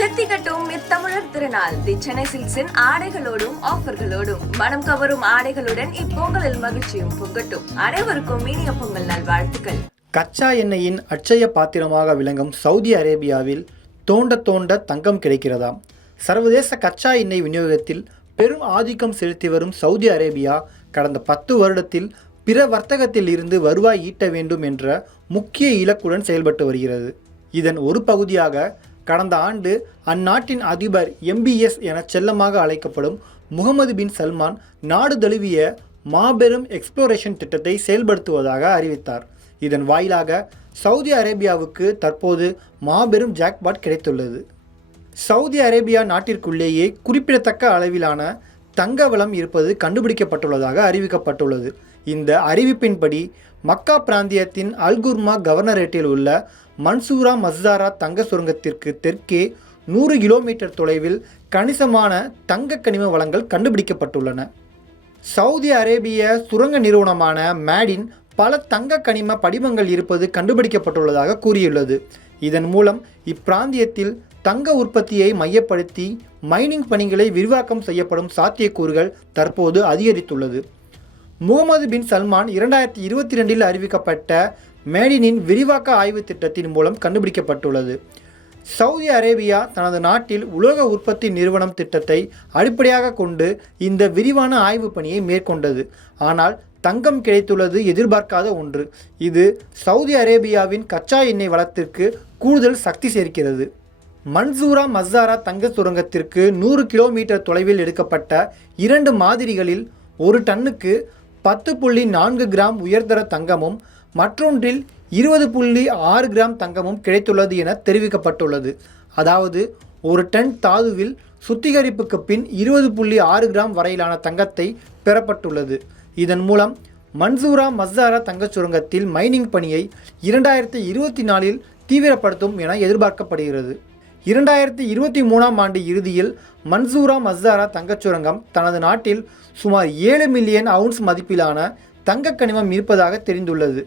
தித்திக்கட்டும் இத்தமிழர் திருநாள் தி சென்னை சில்க்ஸின் ஆடைகளோடும் ஆஃபர்களோடும் மனம் கவரும் ஆடைகளுடன் இப்பொங்கலில் மகிழ்ச்சியும் பொங்கட்டும். அனைவருக்கும் இனிய பொங்கல் நல்வாழ்த்துக்கள். கச்சா எண்ணெயின் அட்சய பாத்திரமாக விளங்கும் சவுதி அரேபியாவில் தோண்ட தங்கம் கிடைக்கிறதாம். சர்வதேச கச்சா எண்ணெய் விநியோகத்தில் பெரும் ஆதிக்கம் செலுத்தி வரும் சவுதி அரேபியா கடந்த 10 வருடத்தில் பிற வர்த்தகத்தில் இருந்து வருவாய் ஈட்ட வேண்டும் என்ற முக்கிய இலக்குடன் செயல்பட்டு வருகிறது. இதன் ஒரு பகுதியாக கடந்த ஆண்டு அந்நாட்டின் அதிபர் MBS என செல்லமாக அழைக்கப்படும் முகமது பின் சல்மான் நாடு தழுவிய மாபெரும் எக்ஸ்ப்ளோரேஷன் திட்டத்தை செயல்படுத்துவதாக அறிவித்தார். இதன் வாயிலாக சவுதி அரேபியாவுக்கு தற்போது மாபெரும் ஜாக்பாட் கிடைத்துள்ளது. சவுதி அரேபியா நாட்டிற்குள்ளேயே குறிப்பிடத்தக்க அளவிலான தங்க வளம் இருப்பது கண்டுபிடிக்கப்பட்டுள்ளதாக அறிவிக்கப்பட்டுள்ளது. இந்த அறிவிப்பின்படி மக்கா பிராந்தியத்தின் அல்குர்மா கவர்னரேட்டில் உள்ள மன்சூரா மஸ்ஸாரா தங்க சுரங்கத்திற்கு தெற்கே 100 கிலோமீட்டர் தொலைவில் கணிசமான தங்க கனிம வளங்கள் கண்டுபிடிக்கப்பட்டுள்ளன. சவுதி அரேபிய சுரங்க நிறுவனமான மேடின் பல தங்க கனிம படிமங்கள் இருப்பது கண்டுபிடிக்கப்பட்டுள்ளதாக கூறியுள்ளது. இதன் மூலம் இப்பிராந்தியத்தில் தங்க உற்பத்தியை மையப்படுத்தி மைனிங் பணிகளை விரிவாக்கம் செய்யப்படும் சாத்தியக்கூறுகள் தற்போது அதிகரித்துள்ளது. முகமது பின் சல்மான் 2022இல் அறிவிக்கப்பட்ட மேடினின் விரிவாக்க ஆய்வு திட்டத்தின் மூலம் கண்டுபிடிக்கப்பட்டுள்ளது. சவுதி அரேபியா தனது நாட்டில் உலோக உற்பத்தி நிறுவனம் திட்டத்தை அடிப்படையாக கொண்டு இந்த விரிவான ஆய்வு பணியை மேற்கொண்டது. ஆனால் தங்கம் கிடைத்துள்ளது எதிர்பார்க்காத ஒன்று. இது சவுதி அரேபியாவின் கச்சா எண்ணெய் வளத்திற்கு கூடுதல் சக்தி சேர்க்கிறது. மன்சூரா மஸ்ஸாரா தங்க சுரங்கத்திற்கு 100 கிலோமீட்டர் தொலைவில் எடுக்கப்பட்ட 2 மாதிரிகளில் ஒரு டன்னுக்கு 10.4 கிராம் உயர்தர தங்கமும் மற்றொன்றில் 20.6 கிராம் தங்கமும் கிடைத்துள்ளது என தெரிவிக்கப்பட்டுள்ளது. அதாவது ஒரு டன் தாதுவில் சுத்திகரிப்புக்கு பின் 20.6 கிராம் வரையிலான தங்கத்தை பெறப்பட்டுள்ளது. இதன் மூலம் மன்சூரா மஸ்ஸாரா தங்கச் சுரங்கத்தில் மைனிங் பணியை 2024இல் தீவிரப்படுத்தும் என எதிர்பார்க்கப்படுகிறது. 2023ஆம் ஆண்டு இறுதியில் மன்சூரா மஸ்ஸாரா தங்கச் சுரங்கம் தனது நாட்டில் சுமார் 7 மில்லியன் அவுன்ஸ் மதிப்பிலான தங்க கனிமம் இருப்பதாக தெரிந்துள்ளது.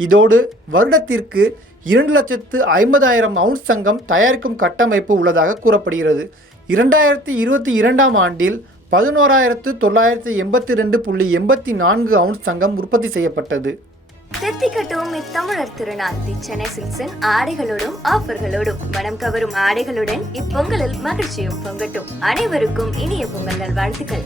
இதோடு வருடத்திற்கு 2,50,000 அவுன்ஸ் தங்கம் தயாரிக்கும் கட்டமைப்பு உள்ளதாக கூறப்படுகிறது. 2022ஆம் ஆண்டில் 11,982.84 அவுன்ஸ் தங்கம் உற்பத்தி செய்யப்பட்டது. தித்திக்கட்டும் இத்தமிழர் திருநாள் தி சென்னை சில்க்ஸின் ஆடைகளோடும் ஆஃபர்களோடும் மனம் கவரும் ஆடைகளுடன் இப்பொங்கலில் மகிழ்ச்சியும் பொங்கட்டும். அனைவருக்கும் இனிய பொங்கல் நல்வாழ்த்துக்கள்.